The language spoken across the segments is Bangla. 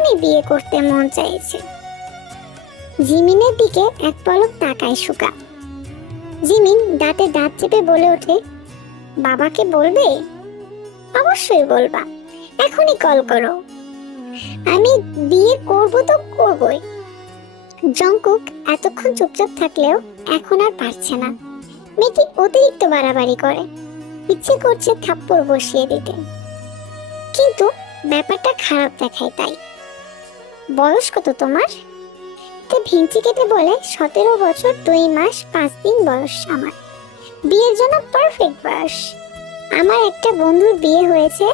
এখনই বিয়ে করতে মন চাইছে। জিমিনের দিকে এক পলক তাকায় সুগা। জিমিন দাঁতে দাঁত চেপে বলে ওঠে, বাবাকে বলবে? অবশ্যই বলবা, এখনই কল করো। আমি বিয়ে করব তো করবই। জংকুক এতক্ষণ চুপচাপ থাকলেও এখন আর পারছে না। মেয়েটি অতিরিক্ত বাড়াবাড়ি করে, ইচ্ছে করছে থাপ্পড় বসিয়ে দিতে, কিন্তু ব্যাপারটা খারাপ দেখায় তাই। বয়স কত তোমার? তে ভিঞ্চি কেটে বলে, 17 বছর 2 মাস 5 দিন বয়স আমার। বিয়ের জন্য পারফেক্ট বয়স। আমার একটা বন্ধুর বিয়ে হয়েছে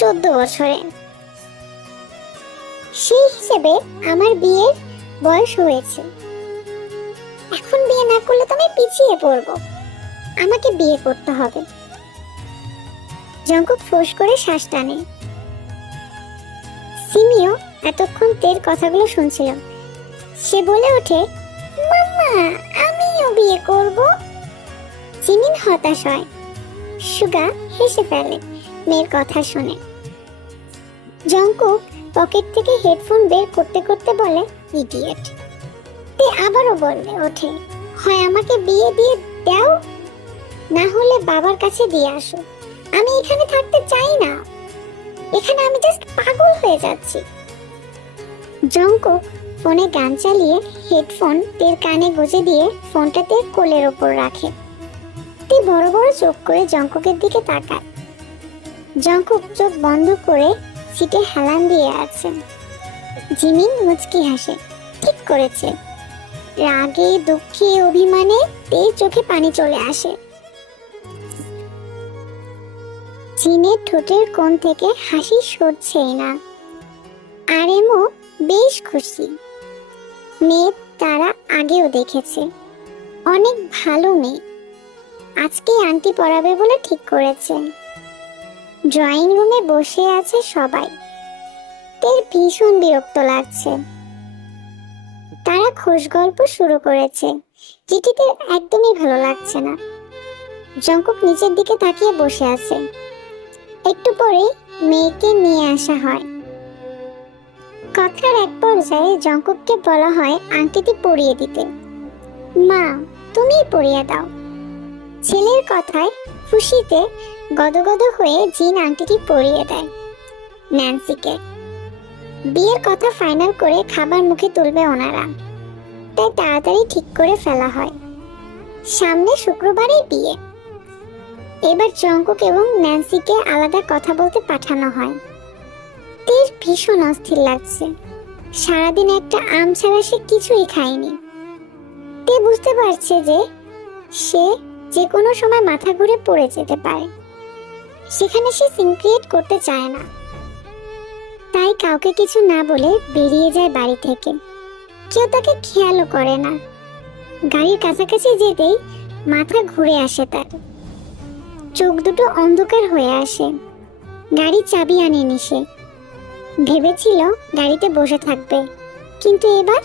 14 বছরে, সেই হিসেবে আমার বিয়ের বয়স হয়েছে। এখন বিয়ে না করলে তো আমি পিছিয়ে পড়বো, আমাকে বিয়ে করতে হবে। জংকুক ফোঁস করে শ্বাস টানে। সিমিও এতক্ষণ তের কথাগুলো শুনছিল। সে বলে ওঠে, মাম্মা আমিও বিয়ে করব। জিমিন হতাশ হয়। সুগা হেসে ফেলে মেয়ের কথা শুনে। জংকুক পকেট থেকে হেডফোন বের করতে করতে বলে, ইডিয়েট। তে আবারও বলে ওঠে, হয় আমাকে বিয়ে দিয়ে দাও, না হলে বাবার কাছে দিয়ে আসো। আমি এখানে থাকতে চাই না, এখানে আমি জাস্ট পাগল হয়ে যাচ্ছি। জংকুক ফোনে গান চালিয়ে হেডফোন তের কানে গুজে দিয়ে ফোনটা তের কোলের ওপর রাখে। তে বড় বড় চোখ করে জংকুকের দিকে তাকায়। জংকুক চোখ বন্ধ করে সিটে হেলান দিয়ে আছে। জিমিন মুচকি হাসে। ঠিক করেছে। রাগে দুঃখে অভিমানে তের চোখে পানি চলে আসে। জিনের ঠোঁটের কোণ থেকে হাসি সরছেই না। আরেমো বেশ খুশি। মেয়ে তারা আগেও দেখেছে, অনেক ভালো মেয়ে। আজকে আন্টি পড়াবে বলে ঠিক করেছে। ড্রয়িং রুমে বসে আছে সবাই। তের ভীষণ বিরক্ত লাগছে। তারা খোশ গল্প শুরু করেছে, যেটিতে একদমই ভালো লাগছে না। জংকুক নিচের দিকে তাকিয়ে বসে আছে। একটু পরে মেয়েকে নিয়ে আসা হয়। কথার এক পর্যায়ে জংকুককে বলা হয় আংটিটি পরিয়ে দিতে। মা, তুমি পরিয়ে দাও। ছেলের কথায় খুশিতে গদগদ হয়ে জিন আংটিটি পরিয়ে দেয় ন্যান্সিকে। বিয়ের কথা ফাইনাল করে খাবার মুখে তুলবে ওনারা, তাই তাড়াতাড়ি ঠিক করে ফেলা হয়। সামনে শুক্রবারেই বিয়ে। এবার জংকুক এবং ন্যান্সিকে আলাদা কথা বলতে পাঠানো হয়। তের ভীষণ অস্থির লাগছে। সারাদিন একটা আম ছাড়া সে কিছুই খায়নি। তে বুঝতে পারছে যে সে যে কোনো সময় মাথা ঘুরে পড়ে যেতে পারে। সেখানে সে সিন ক্রিয়েট করতে চায় না, তাই কাউকে কিছু না বলে বেরিয়ে যায় বাড়ি থেকে। কেউ তাকে খেয়ালও করে না। গাড়ির কাছাকাছি যেতেই মাথা ঘুরে আসে তার। চোখ দুটো অন্ধকার হয়ে আসে। গাড়ির চাবি আনেনি সে। ভেবেছিল গাড়িতে বসে থাকবে, কিন্তু এবার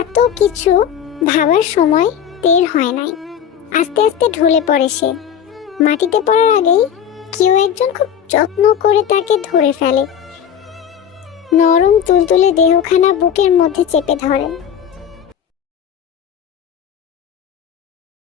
এত কিছু ভাবার সময় তের হয় নাই। আস্তে আস্তে ঢলে পড়ে সে। মাটিতে পড়ার আগেই কেউ একজন খুব যত্ন করে তাকে ধরে ফেলে। নরম তুলতুলে দেহখানা বুকের মধ্যে চেপে ধরে।